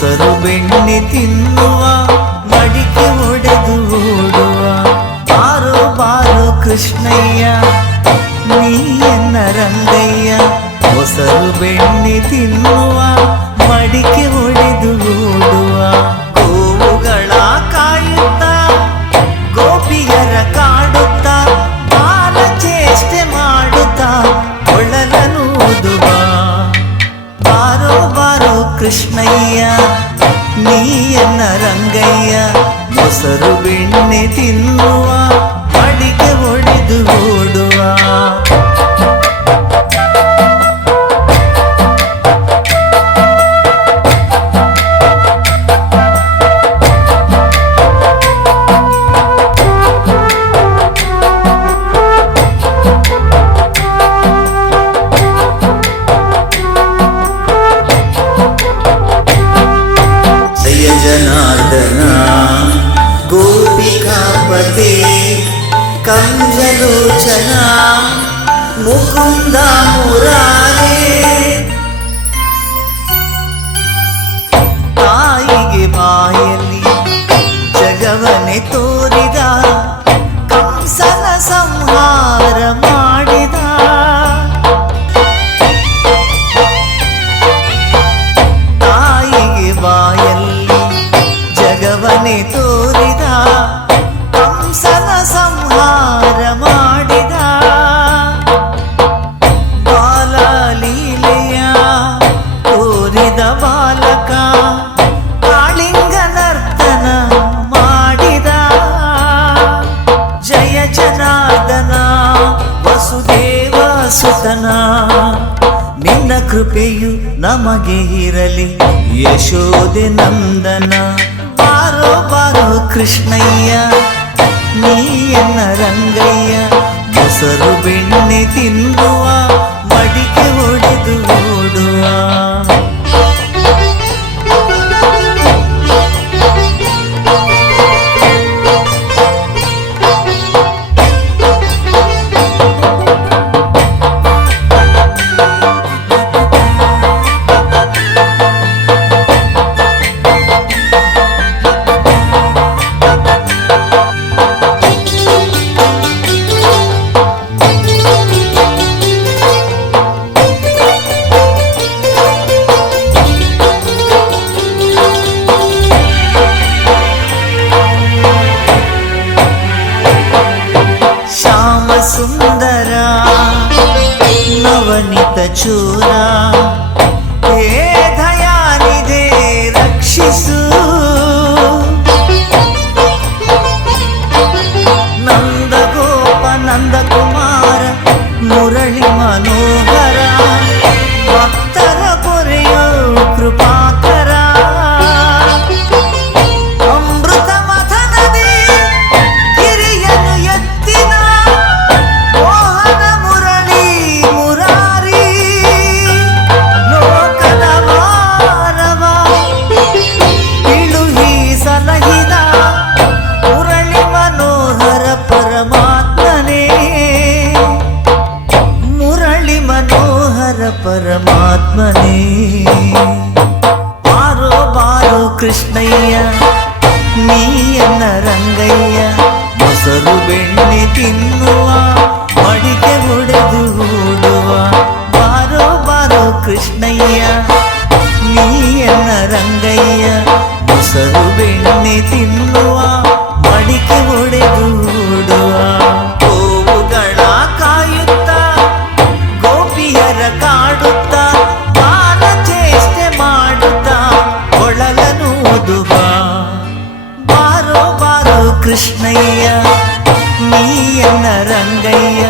ಮೊಸರು ಬೆಣ್ಣೆ ತಿನ್ನುವ ಮಡಿಕೆ ಒಡೆದು ಓಡುವ ಬಾರೋ ಬಾರೋ ಕೃಷ್ಣಯ್ಯ ನೀಯನ್ನ ರಂಗಯ್ಯ ಮೊಸರು ಬೆಣ್ಣೆ ತಿನ್ನುವ ಮಡಿಕೆ ಒಡೆದು ಓಡುವ ಗೋವುಗಳ ಕಾಯುತ್ತ ಗೋಪಿಯರ ಕಾಡುತ್ತ ಬಾಲ ಚೇಷ್ಟೆ ಮಾಡುತ್ತ ಒಳಲನು ಓದುವ ಬಾರೋ ಬಾರೋ ಕೃಷ್ಣಯ್ಯ ನೀಯನ್ನ ರಂಗಯ್ಯ ಮೊಸರು ಬೆಣ್ಣೆ ತಿನ್ನುವ ಮಡಿಕೆ ಒಡೆದು ಓಡುವ ಜನಾರ್ದನ ಗೋಪಿಕಾಪತಿ ಕಂಜಲೋಚನ ಮುಕುಂದ ಮುರಾರೇ ತಾಯಿಗೆ ಬಾಯಲ್ಲಿ ಜಗವನೆ ತೋರಿದ ಕಂಸನ ಸಂಹಾರ ಮಾಡಿದ ತಾಯಿಗೆ ಬಾಯಲ್ಲಿ ಜಗವನೆ ತೋರಿದ ಕಂಸನ ಸಂಹಾರ ಮಾಡಿದ ಬಾಲಲೀಲೆಯ ತೋರಿದ ಬಾಲಕ ಕಾಳಿಂಗ ನರ್ತನ ಮಾಡಿದ ಜಯ ಜನಾರ್ದನ ವಸುದೇವ ಸುತನ ನಿನ್ನ ಕೃಪೆಯು ನಮಗೆ ಇರಲಿ ಯಶೋದೆ ನಂದನ ಬಾರೋ ಬಾರೋ ಕೃಷ್ಣಯ್ಯ ನೀಯನ್ನ ರಂಗಯ್ಯ ಮೊಸರು ಬೆಣ್ಣೆ ತಿನ್ನುವ ಮಡಿಕೆ ಒಡೆದು ಓಡುವ ಸುಂದರ ನವನಿತ ಚೂರ ಹೇ ದಯಾನಿಧೆ ರಕ್ಷಿಸು ನಂದಗೋಪ ನಂದಕುಮಾರ ಮುರಳಿ ಮನೋಹರ ಭಕ್ತರ ಪೊರೆಯೋ ಕೃಪಾಕರ ಪರಮಾತ್ಮನೇ ಬಾರೋ ಬಾರೋ ಕೃಷ್ಣಯ್ಯ ನೀಯನ್ನ ರಂಗಯ್ಯ ಮೊಸರು ಬೆಣ್ಣೆ ತಿನ್ನುವ ಮಡಿಕೆ ಒಡೆದು ಓಡುವ ಬಾರೋ ಬಾರೋ ಕೃಷ್ಣಯ್ಯ ನೀಯನ್ನ ರಂಗಯ್ಯ ಮೊಸರು ಬೆಣ್ಣೆ ತಿನ್ನುವ ಮಡಿಕೆ ಒಡೆದು ಓಡುವ ಗೋವುಗಳ ಕಾಯುತ್ತ ಗೋಪಿಯರ ಕಾಡುತ್ತ ಬಾಲ ಚೇಷ್ಟೆ ಮಾಡುತ್ತ ಒಳಲನು ಓದುವ ಬಾರೋ ಬಾರೋ ಕೃಷ್ಣಯ್ಯ ನೀಯನ್ನ ರಂಗಯ್ಯ